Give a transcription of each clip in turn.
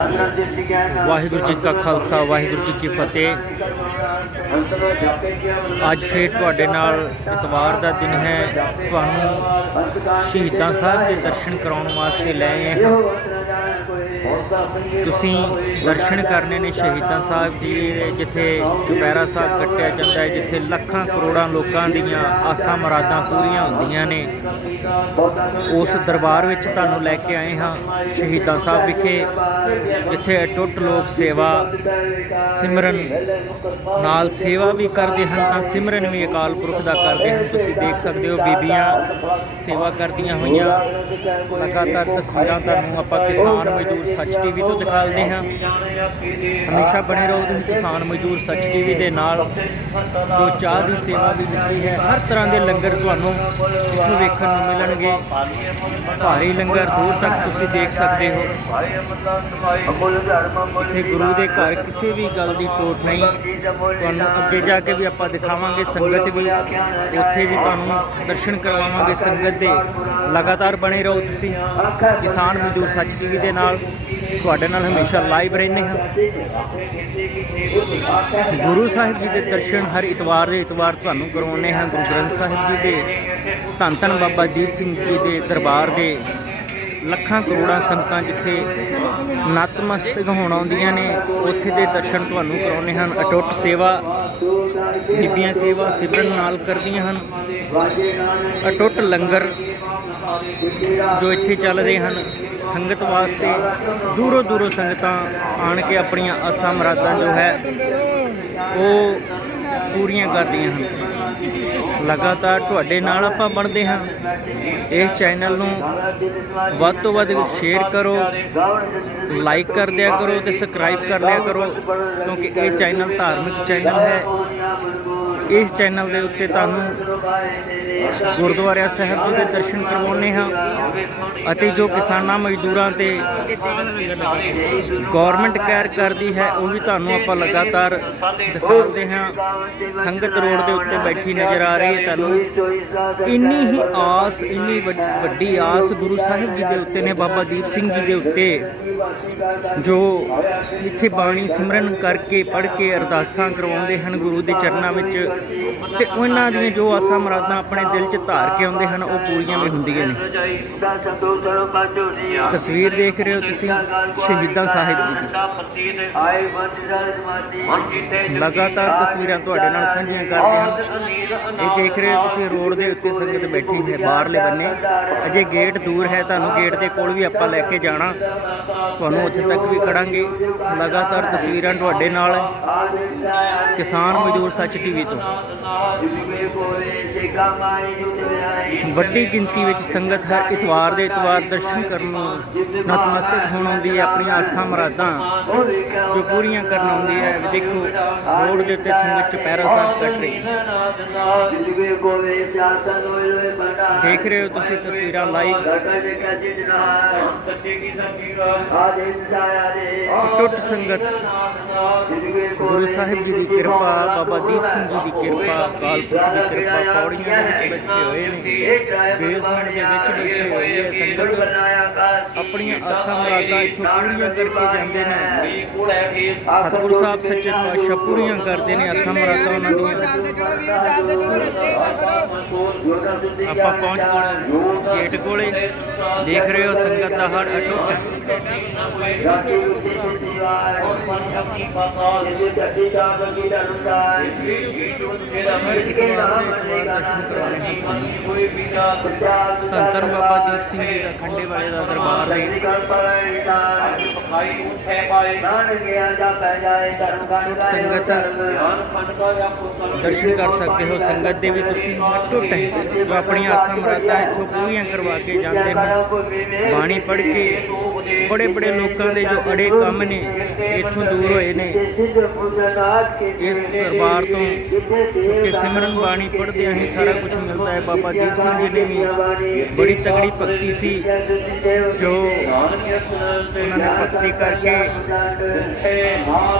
ਵਾਹਿਗੁਰੂ ਜੀ ਕਾ ਖਾਲਸਾ, ਵਾਹਿਗੁਰੂ ਜੀ ਕੀ ਫਤਿਹ। ਅੱਜ ਫੇਰ ਤੁਹਾਡੇ ਨਾਲ ਇਤਵਾਰ ਦਾ ਦਿਨ ਹੈ। ਤੁਹਾਨੂੰ ਸ਼ਹੀਦਾਂ ਸਾਹਿਬ ਦੇ ਦਰਸ਼ਨ ਕਰਾਉਣ ਵਾਸਤੇ ਲੈ ਆਏ ਹਾਂ। ਤੁਸੀਂ ਦਰਸ਼ਨ ਕਰਨੇ ਨੇ ਸ਼ਹੀਦਾਂ ਸਾਹਿਬ ਜੀ, ਜਿੱਥੇ ਚੁਪਹਿਰਾ ਸਾਹਿਬ ਕੱਟਿਆ ਜਾਂਦਾ ਹੈ, ਜਿੱਥੇ ਲੱਖਾਂ ਕਰੋੜਾਂ ਲੋਕਾਂ ਦੀਆਂ ਆਸਾਂ ਮੁਰਾਦਾਂ ਪੂਰੀਆਂ ਹੁੰਦੀਆਂ ਨੇ। ਉਸ ਦਰਬਾਰ ਵਿੱਚ ਤੁਹਾਨੂੰ ਲੈ ਕੇ ਆਏ ਹਾਂ, ਸ਼ਹੀਦਾਂ ਸਾਹਿਬ ਵਿਖੇ, ਜਿੱਥੇ ਅਟੁੱਟ ਲੋਕ ਸੇਵਾ, ਸਿਮਰਨ ਨਾਲ ਸੇਵਾ ਵੀ ਕਰਦੇ ਹਨ, ਤਾਂ ਸਿਮਰਨ ਵੀ ਅਕਾਲ ਪੁਰਖ ਦਾ ਕਰਦੇ ਹਨ। ਤੁਸੀਂ ਦੇਖ ਸਕਦੇ ਹੋ ਬੀਬੀਆਂ ਸੇਵਾ ਕਰਦੀਆਂ ਹੋਈਆਂ। ਲਗਾਤਾਰ ਤਸਵੀਰਾਂ ਤੁਹਾਨੂੰ ਆਪਾਂ ਕਿਸਾਨ ਮਜ਼ਦੂਰ ਸੱਚ ਟੀਵੀ ਤੋਂ ਦਿਖਾਉਂਦੇ ਹਾਂ। ਹਮੇਸ਼ਾ ਬਣੇ ਰਹੋ ਤੁਸੀਂ ਕਿਸਾਨ ਮਜ਼ਦੂਰ ਸੱਚ ਟੀਵੀ ਦੇ ਨਾਲ। ਜੋ ਚਾਹ ਦੀ ਸੇਵਾ ਵੀ ਦਿੱਤੀ ਹੈ, ਹਰ ਤਰ੍ਹਾਂ ਦੇ ਲੰਗਰ ਤੁਹਾਨੂੰ ਇੱਥੋਂ ਵੇਖਣ ਨੂੰ ਮਿਲਣਗੇ। ਭਾਰੀ ਲੰਗਰ ਦੂਰ ਤੱਕ ਤੁਸੀਂ ਦੇਖ ਸਕਦੇ ਹੋ। ਇੱਥੇ ਗੁਰੂ ਦੇ ਘਰ ਕਿਸੇ ਵੀ ਗੱਲ ਦੀ ਟੋਟ ਨਹੀਂ। ਤੁਹਾਨੂੰ ਅੱਗੇ ਜਾ ਕੇ ਵੀ ਆਪਾਂ ਦਿਖਾਵਾਂਗੇ ਸੰਗਤ ਵੀ। ਉੱਥੇ ਵੀ ਤੁਹਾਨੂੰ ਦਰਸ਼ਨ ਕਰਵਾਵਾਂਗੇ ਸੰਗਤ ਦੇ। ਲਗਾਤਾਰ ਬਣੇ ਰਹੋ ਤੁਸੀਂ ਕਿਸਾਨ ਮਜ਼ਦੂਰ ਸੱਚ ਟੀਵੀ ਦੇ ਨਾਲ। ਤੁਹਾਡੇ ਨਾਲ ਹਮੇਸ਼ਾ ਲਾਈਵ ਰਹਿੰਦੇ ਹਾਂ। ਗੁਰੂ ਸਾਹਿਬ ਜੀ ਦੇ ਦਰਸ਼ਨ ਹਰ ਇਤਵਾਰ ਦੇ ਇਤਵਾਰ ਤੁਹਾਨੂੰ ਕਰਵਾਉਂਦੇ ਹਾਂ। ਗੁਰੂ ਗ੍ਰੰਥ ਸਾਹਿਬ ਜੀ ਦੇ, ਧੰਨ ਧੰਨ ਬਾਬਾ ਦੀਪ ਸਿੰਘ ਜੀ ਦੇ ਦਰਬਾਰ ਦੇ ਲੱਖਾਂ ਕਰੋੜਾਂ ਸੰਗਤਾਂ ਜਿੱਥੇ ਨਤਮਸਤਕ ਹੋਣ ਆਉਂਦੀਆਂ ਨੇ, ਉੱਥੇ ਦੇ ਦਰਸ਼ਨ ਤੁਹਾਨੂੰ ਕਰਾਉਣੇ ਹਨ ਅਟੁੱਟ ਸੇਵਾ ਬੀਬੀਆਂ ਸੇਵਾ ਸਿਮਰਨ ਨਾਲ ਕਰਦੀਆਂ ਹਨ ਅਟੁੱਟ ਲੰਗਰ ਜੋ ਇੱਥੇ ਚੱਲਦੇ ਹਨ, ਸੰਗਤ ਵਾਸਤੇ ਦੂਰੋਂ ਦੂਰੋਂ ਸੰਗਤਾਂ ਆਣ ਕੇ ਆਪਣੀਆਂ ਆਸਾਂ ਮਰਾਦਾਂ ਜੋ ਹੈ, ਉਹ ਪੂਰੀਆਂ ਕਰਦੀਆਂ ਹਨ। ਲਗਾਤਾਰ ਤੁਹਾਡੇ ਨਾਲ ਆਪਾਂ ਬਣਦੇ ਹਾਂ। ਇਸ ਚੈਨਲ ਨੂੰ ਵੱਧ ਤੋਂ ਵੱਧ ਸ਼ੇਅਰ ਕਰੋ ਲਾਈਕ ਕਰ ਦਿਆ ਕਰੋ ਤੇ ਸਬਸਕ੍ਰਾਈਬ ਕਰ ਲਿਆ ਕਰੋ, ਕਿਉਂਕਿ ਇਹ ਚੈਨਲ ਧਾਰਮਿਕ ਚੈਨਲ ਹੈ। ਇਸ ਚੈਨਲ ਦੇ ਉੱਤੇ ਤੁਹਾਨੂੰ ਗੁਰਦੁਆਰਾ ਸਾਹਿਬ ਜੀ ਦੇ ਦਰਸ਼ਨ ਕਰਵਾਉਂਦੇ ਹਾਂ ਅਤੇ ਜੋ ਕਿਸਾਨਾਂ ਮਜ਼ਦੂਰਾਂ ਤੇ ਗਵਰਨਮੈਂਟ ਕੈਰ ਕਰਦੀ ਹੈ, ਉਹ ਵੀ ਤੁਹਾਨੂੰ ਆਪਾਂ ਲਗਾਤਾਰ ਦਿਖਾਉਂਦੇ ਹਾਂ। ਸੰਗਤ ਰੋਡ ਦੇ ਉੱਤੇ ਬੈਠੀ ਨਜ਼ਰ ਆ ਰਹੀ ਹੈ ਤੁਹਾਨੂੰ। ਇੰਨੀ ਹੀ ਆਸ, ਇੰਨੀ ਵੱਡ- ਵੱਡੀ ਆਸ ਗੁਰੂ ਸਾਹਿਬ ਜੀ ਦੇ ਉੱਤੇ ਨੇ, ਬਾਬਾ ਦੀਪ ਸਿੰਘ ਜੀ ਦੇ ਉੱਤੇ, ਜੋ ਇੱਥੇ ਬਾਣੀ ਸਿਮਰਨ ਕਰਕੇ ਪੜ੍ਹ ਕੇ ਅਰਦਾਸਾਂ ਕਰਵਾਉਂਦੇ ਹਨ ਗੁਰੂ ਦੇ ਚਰਨਾਂ ਵਿੱਚ। ਤੇ ਉਹਨਾਂ ਦੀਆਂ ਜੋ ਆਸਾਂ ਮੁਰਾਦਾਂ ਆਪਣੇ ਦਿਲ 'ਚ ਧਾਰ ਕੇ ਆਉਂਦੇ ਹਨ, ਉਹ ਪੂਰੀਆਂ ਵੀ ਹੁੰਦੀਆਂ ਨੇ। ਤਸਵੀਰ ਦੇਖ ਰਹੇ ਹੋ ਤੁਸੀਂ, ਸ਼ਹੀਦਾਂ ਸਾਹਿਬ ਦੀ। ਲਗਾਤਾਰ ਤਸਵੀਰਾਂ ਤੁਹਾਡੇ ਨਾਲ ਸਾਂਝੀਆਂ ਕਰ ਰਹੇ ਹਾਂ। ਇਹ ਦੇਖ ਰਹੇ ਹੋ ਤੁਸੀਂ, ਰੋਡ ਦੇ ਉੱਤੇ ਸੰਗਤ ਬੈਠੀ ਹੈ, ਬਾਹਰਲੇ ਬੰਨੇ। ਅਜੇ ਗੇਟ ਦੂਰ ਹੈ, ਤੁਹਾਨੂੰ ਗੇਟ ਦੇ ਕੋਲ ਵੀ ਆਪਾਂ ਲੈ ਕੇ ਜਾਣਾ। ਤੁਹਾਨੂੰ ਉੱਥੇ ਤੱਕ ਵੀ ਖੜਾਂਗੇ। ਲਗਾਤਾਰ ਤਸਵੀਰਾਂ ਤੁਹਾਡੇ ਨਾਲ ਕਿਸਾਨ ਮਜ਼ਦੂਰ ਸੱਚ ਟੀਵੀ ਤੋਂ। ਵੱਡੀ ਗਿਣਤੀ ਵਿੱਚ ਸੰਗਤ ਹਰ ਇਤਵਾਰ ਦੇ ਇਤਵਾਰ ਦਰਸ਼ਨ ਕਰਨ ਨੂੰ ਨਤਮਸਤਕ ਹੋਣ ਆਉਂਦੀ ਹੈ, ਆਪਣੀਆਂ ਆਸਥਾ ਮੁਰਾਦਾਂ ਜੋ ਪੂਰੀਆਂ ਕਰਨ ਆਉਂਦੀ ਹੈ। ਦੇਖੋ, ਰੋਡ ਦੇ ਉੱਤੇ ਸੰਗਤ ਚੁਪਹਿਰਾ ਸਾਹਿਬ ਕੱਟ ਰਹੀ ਦੇਖ ਰਹੇ ਹੋ ਤੁਸੀਂ ਤਸਵੀਰਾਂ ਲਾਈਵ? ਟੁੱਟ ਸੰਗਤ। ਗੁਰੂ ਸਾਹਿਬ ਜੀ ਦੀ ਕਿਰਪਾ, ਬਾਬਾ ਦੀਪ ਸਿੰਘ ਜੀ ਦੀ ਕਿਰਪਾ ਅਕਾਲ ਪੁਰਖ ਦੀ ਕਿਰਪਾ ਪੌੜੀਆਂ ਦੇ ਵਿੱਚ ਬੈਠੇ ਹੋਏ ਨੇ। ਬੇਸਮੈਂਟ ਦੇ ਵਿੱਚ ਬੈਠੇ ਹੋਏ ਹੈ ਸੰਗਤ। ਆਪਣੀਆਂ ਆਸਾਂ ਮੁਰਾਦਾਂ ਇੱਥੋਂ ਪੂਰੀਆਂ ਕਰਕੇ ਜਾਂਦੇ ਨੇ। ਸਤਿਗੁਰੂ ਸਾਹਿਬ ਸੱਚੇ ਪਾਤਸ਼ਾਹ ਪੂਰੀਆਂ ਕਰਦੇ ਨੇ ਆਸਾਂ ਮੁਰਾਦਾਂ ਉਹਨਾਂ ਦੀਆਂ ਆਪਾਂ ਪਹੁੰਚ ਗਏ। ਗੇਟ ਕੋਲੇ। ਦੇਖ ਰਹੇ ਹੋ ਸੰਗਤ ਦਾ ਹੜ ਅਟੁੱਟ ਹੈ। ਧੰਤਰ ਬਾਬਾ ਦੀਪ ਸਿੰਘ ਜੀ ਦਾ ਖੰਡੇ ਵਾਲੇ ਦਾ ਦਰਬਾਰ ਦੇ ਸੰਗਤ ਦਰਸ਼ਨ ਕਰ ਸਕਦੇ ਹੋ। ਸੰਗਤ ਦੇ ਵੀ ਤੁਸੀਂ ਅਟੁੱਟ ਹੈ। ਜੋ ਆਪਣੀਆਂ ਆਸਾਂ ਮੁਰਾਦਾਂ ਇੱਥੋਂ ਪੂਰੀਆਂ ਕਰਵਾ ਕੇ ਜਾਂਦੇ ਨੇ। ਬਾਣੀ ਪੜ੍ਹ ਕੇ ਬੜੇ ਬੜੇ ਲੋਕਾਂ ਦੇ ਜੋ ਅੜੇ ਕੰਮ ਨੇ, ਇੱਥੋਂ ਦੂਰ ਹੋਏ ਨੇ। ਇਸ ਦਰਬਾਰ ਤੋਂ ਕਿ ਸਿਮਰਨ ਬਾਣੀ ਪੜ੍ਹਦਿਆਂ ਹੀ ਸਾਰਾ ਕੁਝ ਮਿਲਦਾ ਹੈ। ਬਾਬਾ ਦੀਪ ਸਿੰਘ ਜੀ ਨੇ ਵੀ ਬੜੀ ਤਗੜੀ ਭਗਤੀ ਸੀ, ਜੋ ਉਹਨਾਂ ਨੇ ਭਗਤੀ ਕਰਕੇ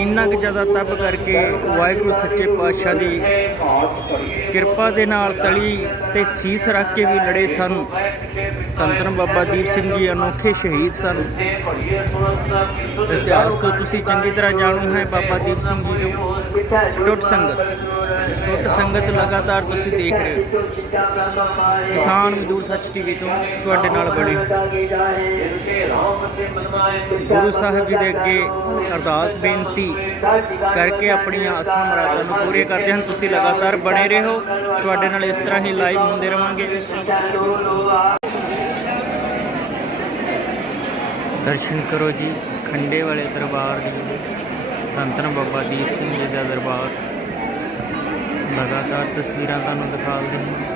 ਇੰਨਾ ਕੁ ਜ਼ਿਆਦਾ ਤਪ ਕਰਕੇ ਵਾਹਿਗੁਰੂ ਸੱਚੇ ਪਾਤਸ਼ਾਹ ਦੀ ਕਿਰਪਾ ਦੇ ਨਾਲ ਤਲੀ ਤੇ ਸੀਸ ਰੱਖ ਕੇ ਵੀ ਲੜੇ ਸਨ। ਧੰਨ ਬਾਬਾ ਦੀਪ ਸਿੰਘ ਜੀ ਅਨੋਖੇ ਸ਼ਹੀਦ ਸਨ। ਇਤਿਹਾਸ ਤੋਂ ਤੁਸੀਂ ਚੰਗੀ ਤਰ੍ਹਾਂ ਜਾਣੂ ਹੈ ਬਾਬਾ ਦੀਪ ਸਿੰਘ ਜੀ ਜੋ ਟੁੱਟ ਸੰਗਤ। ਟੁੱਟ ਸੰਗਤ ਲਗਾਤਾਰ ਤੁਸੀਂ ਦੇਖ ਰਹੇ ਹੋ। ਕਿਸਾਨ ਮਜ਼ਦੂਰ ਸੱਚ ਟੀਵੀ ਤੋਂ ਤੁਹਾਡੇ ਨਾਲ ਬਣੇ। ਗੁਰੂ ਸਾਹਿਬ ਜੀ ਦੇ ਅੱਗੇ ਅਰਦਾਸ ਬੇਨਤੀ ਕਰਕੇ ਆਪਣੀਆਂ ਆਸਾਂ ਮੁਰਾਦਾਂ ਨੂੰ ਪੂਰੀਆਂ ਕਰਦੇ ਹਨ ਤੁਸੀਂ ਲਗਾਤਾਰ ਬਣੇ ਰਹੋ। ਤੁਹਾਡੇ ਨਾਲ ਇਸ ਤਰ੍ਹਾਂ ਹੀ ਲਾਈਵ ਹੁੰਦੇ ਰਵਾਂਗੇ। ਦਰਸ਼ਨ ਕਰੋ ਜੀ, ਖੰਡੇ ਵਾਲੇ ਦਰਬਾਰ ਦੇ ਸੰਤਨ ਬਾਬਾ ਦੀਪ ਸਿੰਘ ਜੀ ਦਾ ਦਰਬਾਰ। ਲਗਾਤਾਰ ਤਸਵੀਰਾਂ ਤੁਹਾਨੂੰ ਦਿਖਾ ਦਿਖਾਉਂਦੇ ਹਾਂ।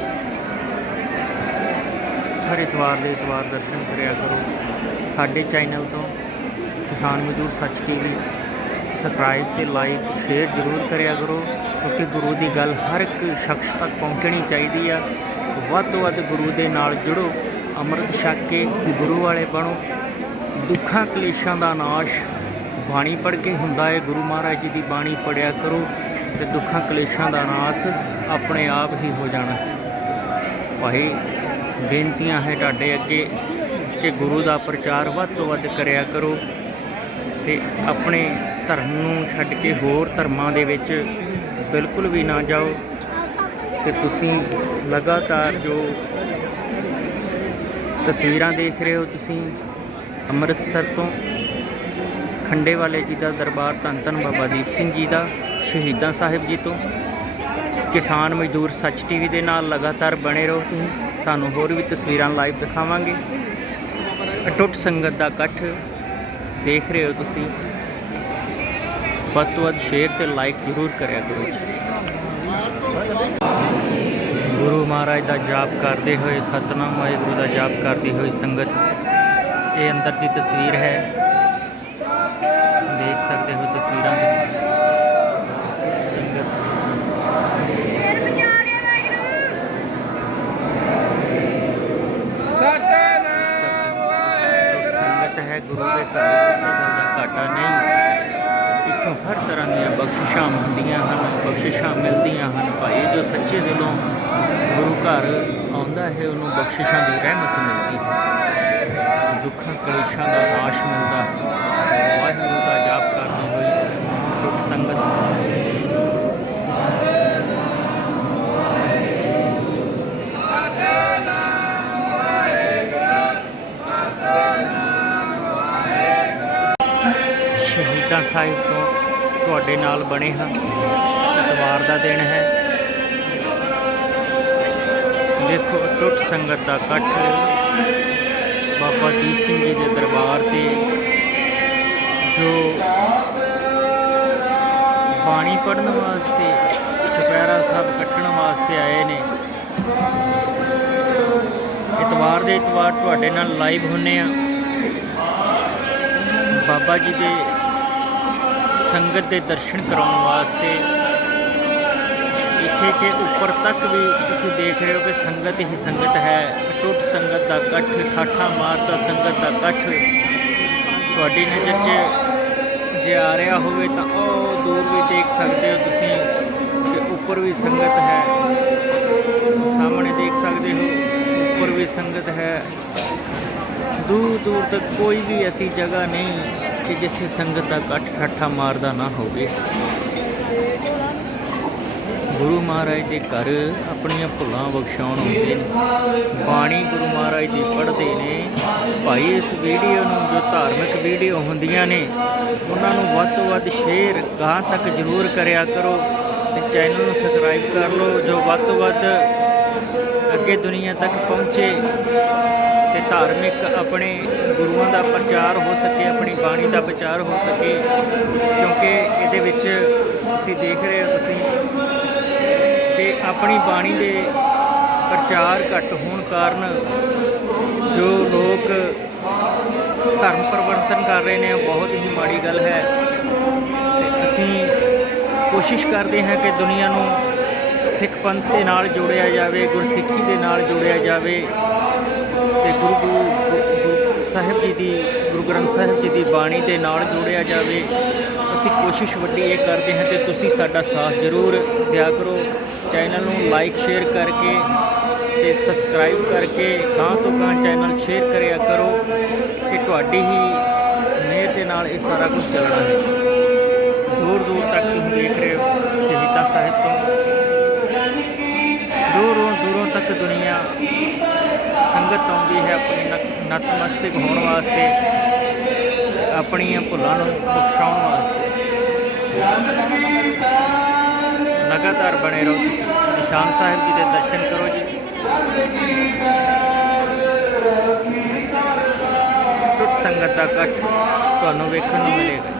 ਹਰ ਇਤਵਾਰ ਦੇ ਇਤਵਾਰ ਦਰਸ਼ਨ ਕਰਿਆ ਕਰੋ। ਸਾਡੇ ਚੈਨਲ ਤੋਂ ਕਿਸਾਨ ਮਜ਼ਦੂਰ ਸੱਚ ਟੀਵੀ ਸਬਸਕ੍ਰਾਈਬ ਤੇ ਲਾਈਕ ਸ਼ੇਅਰ ਜ਼ਰੂਰ ਕਰਿਆ ਕਰੋ ਕਿਉਂਕਿ ਗੁਰੂ ਦੀ ਗੱਲ ਹਰ ਇੱਕ ਸ਼ਖਸ ਤੱਕ ਪਹੁੰਚਣੀ ਚਾਹੀਦੀ ਆ। ਵੱਧ ਤੋਂ ਵੱਧ ਗੁਰੂ ਦੇ ਨਾਲ ਜੁੜੋ, ਅੰਮ੍ਰਿਤ ਛਕ ਕੇ ਗੁਰੂ ਵਾਲੇ ਬਣੋ। ਦੁੱਖਾਂ ਕਲੇਸ਼ਾਂ ਦਾ ਨਾਸ਼ ਬਾਣੀ ਪੜ੍ਹ ਕੇ ਹੁੰਦਾ ਹੈ ਗੁਰੂ ਮਹਾਰਾਜ ਜੀ ਦੀ ਬਾਣੀ ਪੜਿਆ ਕਰੋ ਤੇ ਦੁੱਖਾਂ ਕਲੇਸ਼ਾਂ ਦਾ ਨਾਸ਼ ਆਪਣੇ ਆਪ ਹੀ ਹੋ ਜਾਣਾ। ਭਾਈ ਬੇਨਤੀਆਂ ਹੈ ਤੁਹਾਡੇ ਅੱਗੇ ਕਿ ਗੁਰੂ ਦਾ ਪ੍ਰਚਾਰ ਵੱਧ ਤੋਂ ਵੱਧ ਕਰਿਆ ਕਰੋ ਤੇ ਆਪਣੇ ਧਰਮ ਨੂੰ ਛੱਡ ਕੇ ਹੋਰ ਧਰਮਾਂ ਦੇ ਵਿੱਚ ਬਿਲਕੁਲ ਵੀ ਨਾ ਜਾਓ। ਤੇ ਤੁਸੀਂ ਲਗਾਤਾਰ ਜੋ ਤਸਵੀਰਾਂ ਦੇਖ ਰਹੇ ਹੋ, ਤੁਸੀਂ ਅੰਮ੍ਰਿਤਸਰ ਤੋਂ ਖੰਡੇ ਵਾਲੇ ਜੀ ਦਾ ਦਰਬਾਰ ਧੰਨ ਧੰਨ ਬਾਬਾ ਦੀਪ ਸਿੰਘ ਜੀ ਦਾ, ਸ਼ਹੀਦਾਂ ਸਾਹਿਬ ਜੀ ਤੋਂ। ਕਿਸਾਨ ਮਜ਼ਦੂਰ ਸੱਚ ਟੀਵੀ ਦੇ ਨਾਲ ਲਗਾਤਾਰ ਬਣੇ ਰਹੋ ਤੁਸੀਂ। ਤੁਹਾਨੂੰ ਹੋਰ ਵੀ ਤਸਵੀਰਾਂ ਲਾਈਵ ਦਿਖਾਵਾਂਗੇ। ਅਟੁੱਟ ਸੰਗਤ ਦਾ ਇਕੱਠ ਦੇਖ ਰਹੇ ਹੋ ਤੁਸੀਂ। ਵੱਧ ਤੋਂ ਵੱਧ ਸ਼ੇਅਰ ਤੇ ਲਾਈਕ ਜ਼ਰੂਰ ਕਰਿਆ ਕਰੋ ਜੀ। ਗੁਰੂ ਮਹਾਰਾਜ ਦਾ ਜਾਪ ਕਰਦੇ ਹੋਏ, ਸਤਨਾਮ ਵਾਹਿਗੁਰੂ ਦਾ ਜਾਪ ਕਰਦੀ ਹੋਈ ਸੰਗਤ ਇਹ ਅੰਦਰ ਦੀ ਤਸਵੀਰ ਹੈ। ਦੇਖ ਸਕਦੇ ਹੋ ਤਸਵੀਰਾਂ ਤੁਸੀਂ ਸੰਗਤ ਸੰਗਤ ਹੈ ਗੁਰੂ ਦੇ ਘਰ ਕਿਸੇ ਗੱਲ ਦਾ ਘਾਟਾ ਨਹੀਂ ਇੱਥੋਂ ਹਰ ਤਰ੍ਹਾਂ ਦੀਆਂ ਬਖਸ਼ਿਸ਼ਾਂ ਹੁੰਦੀਆਂ ਹਨ ਬਖਸ਼ਿਸ਼ਾਂ ਮਿਲਦੀਆਂ ਹਨ ਭਾਈ ਜੋ ਸੱਚੇ ਦਿਲੋਂ ਗੁਰੂ ਘਰ ਆਉਂਦਾ ਹੈ, ਉਹਨੂੰ ਬਖਸ਼ਿਸ਼ਾਂ ਦੀ ਰਹਿਮਤ ਮਿਲਦੀ ਹੈ। ਦੁੱਖਾਂ, ਕਲੇਸ਼ਾਂ ਦਾ ਨਾਸ਼ ਮਿਲਦਾ ਹੈ। ਵਾਹਿਗੁਰੂ ਦਾ ਜਾਪ ਕਰਦੀ ਹੋਈ ਟੁੱਟ ਸੰਗਤ। ਸ਼ਹੀਦਾਂ ਸਾਹਿਬ ਤੋਂ ਤੁਹਾਡੇ ਨਾਲ ਬਣੇ ਹਾਂ। ਇਤਵਾਰ ਦਾ ਦਿਨ ਹੈ। ਦੇਖੋ, ਟੁੱਟ ਸੰਗਤ ਦਾ ਇਕੱਠ। ਬਾਬਾ ਦੀਪ ਸਿੰਘ ਜੀ ਦੇ ਦਰਬਾਰ ਤੇ ਜੋ ਬਾਣੀ ਪੜਨ ਵਾਸਤੇ ਚੁਪਹਿਰਾ ਸਾਹਿਬ ਕੱਟਣ ਵਾਸਤੇ ਆਏ ਨੇ। ਇਤਵਾਰ ਦੇ ਇਤਵਾਰ ਤੁਹਾਡੇ ਨਾਲ ਲਾਈਵ ਹੁੰਨੇ ਆ। ਬਾਬਾ ਜੀ ਦੇ ਸੰਗਤ ਦੇ ਦਰਸ਼ਨ ਕਰਾਉਣ ਵਾਸਤੇ ਇੱਥੇ ਕਿ ਉੱਪਰ ਤੱਕ ਵੀ ਤੁਸੀਂ ਦੇਖ ਰਹੇ ਹੋ ਕਿ ਸੰਗਤ ਹੀ ਸੰਗਤ ਹੈ। ਅਟੁੱਟ ਸੰਗਤ ਦਾ ਇਕੱਠ, ਠਾਠਾ ਮਾਰਦਾ ਸੰਗਤ ਦਾ ਇਕੱਠ। ਤੁਹਾਡੀ ਨਜ਼ਰ 'ਚ ਜੇ ਆ ਰਿਹਾ ਹੋਵੇ ਤਾਂ ਉਹ ਦੂਰ ਵੀ ਦੇਖ ਸਕਦੇ ਹੋ ਤੁਸੀਂ ਕਿ ਉੱਪਰ ਵੀ ਸੰਗਤ ਹੈ। ਸਾਹਮਣੇ ਦੇਖ ਸਕਦੇ ਹੋ, ਉੱਪਰ ਵੀ ਸੰਗਤ ਹੈ। ਦੂਰ ਦੂਰ ਤੱਕ ਕੋਈ ਵੀ ਐਸੀ ਜਗ੍ਹਾ ਨਹੀਂ ਕਿ ਜਿੱਥੇ ਸੰਗਤ ਦਾ ਇਕੱਠ, ਠਾਠਾ ਮਾਰਦਾ ਨਾ ਹੋਵੇ। ਗੁਰੂ ਮਹਾਰਾਜ ਦੇ ਘਰ ਆਪਣੀਆਂ ਭੁੱਲਾਂ ਬਖਸ਼ਾਉਣ ਆਉਂਦੇ ਨੇ। ਬਾਣੀ ਗੁਰੂ ਮਹਾਰਾਜ ਦੀ ਪੜ੍ਹਦੇ ਨੇ। ਭਾਈ ਇਸ ਵੀਡੀਓ ਨੂੰ ਜੋ ਧਾਰਮਿਕ ਵੀਡੀਓ ਹੁੰਦੀਆਂ ਨੇ, ਉਹਨਾਂ ਨੂੰ ਵੱਧ ਤੋਂ ਵੱਧ ਸ਼ੇਅਰ ਗਾਂ ਤੱਕ ਜ਼ਰੂਰ ਕਰਿਆ ਕਰੋ ਤੇ ਚੈਨਲ ਨੂੰ ਸਬਸਕ੍ਰਾਈਬ ਕਰ ਲਓ, ਜੋ ਵੱਧ ਤੋਂ ਵੱਧ ਅੱਗੇ ਦੁਨੀਆ ਤੱਕ ਪਹੁੰਚੇ ਤੇ ਧਾਰਮਿਕ ਆਪਣੇ ਗੁਰੂਆਂ ਦਾ ਪ੍ਰਚਾਰ ਹੋ ਸਕੇ, ਆਪਣੀ ਬਾਣੀ ਦਾ ਪ੍ਰਚਾਰ ਹੋ ਸਕੇ। ਕਿਉਂਕਿ ਇਹਦੇ ਵਿੱਚ ਤੁਸੀਂ ਦੇਖ ਰਹੇ ਹੋ, ਤੁਸੀਂ ਆਪਣੀ ਬਾਣੀ ਦੇ ਪ੍ਰਚਾਰ ਘੱਟ ਹੋਣ ਕਾਰਨ ਜੋ ਲੋਕ ਧਰਮ ਪਰਿਵਰਤਨ ਕਰ ਰਹੇ ਨੇ, ਉਹ ਬਹੁਤ ਹੀ ਮਾੜੀ ਗੱਲ ਹੈ। ਅਸੀਂ ਕੋਸ਼ਿਸ਼ ਕਰਦੇ ਹਾਂ ਕਿ ਦੁਨੀਆ ਨੂੰ ਸਿੱਖ ਪੰਥ ਦੇ ਨਾਲ ਜੋੜਿਆ ਜਾਵੇ, ਗੁਰਸਿੱਖੀ ਦੇ ਨਾਲ ਜੋੜਿਆ ਜਾਵੇ ਤੇ ਗੁਰੂ ਗੁਰੂ ਗੁਰੂ ਸਾਹਿਬ ਜੀ ਦੀ ਗ੍ਰੰਥ ਸਾਹਿਬ ਜੀ ਦੀ ਬਾਣੀ ਦੇ ਨਾਲ ਜੋੜਿਆ ਜਾਵੇ, ਅਸੀਂ ਕੋਸ਼ਿਸ਼ ਵੱਡੀ ਇਹ ਕਰਦੇ ਹਾਂ ਕਿ ਤੁਸੀਂ ਸਾਡਾ ਸਾਥ ਜ਼ਰੂਰ ਦਿਆ ਕਰੋ। ਚੈਨਲ ਨੂੰ ਲਾਈਕ ਸ਼ੇਅਰ ਕਰਕੇ ਤੇ ਸਬਸਕ੍ਰਾਈਬ ਕਰਕੇ ਗਾਂ ਤੋਂ ਗਾਂ ਚੈਨਲ ਸ਼ੇਅਰ ਕਰਿਆ ਕਰੋ ਕਿ ਤੁਹਾਡੀ ਹੀ ਮਿਹਰ ਦੇ ਨਾਲ ਇਹ ਸਾਰਾ ਕੁਝ ਚੱਲਣਾ ਹੈ। ਦੂਰ ਦੂਰ ਤੱਕ ਤੁਸੀਂ ਦੇਖ ਰਹੇ ਹੋ ਸ਼ਹੀਦਾਂ ਸਾਹਿਬ ਤੋਂ। ਦੂਰੋਂ ਦੂਰੋਂ ਤੱਕ ਦੁਨੀਆ ਸੰਗਤ ਆਉਂਦੀ ਹੈ ਆਪਣੇ ਨਤ- ਨਤਮਸਤਕ ਹੋਣ ਵਾਸਤੇ। ਆਪਣੀਆਂ ਭੁੱਲਾਂ ਨੂੰ ਬਖਸ਼ਾਉਣ ਵਾਸਤੇ। ਲਗਾਤਾਰ ਬਣੇ ਰਹੋ ਨਿਸ਼ਾਨ ਸਾਹਿਬ ਜੀ ਦੇ ਦਰਸ਼ਨ ਕਰੋ ਜੀ। ਟੁੱਟ ਸੰਗਤ ਦਾ ਇਕੱਠ ਤੁਹਾਨੂੰ ਵੇਖਣ ਨੂੰ ਮਿਲੇਗਾ।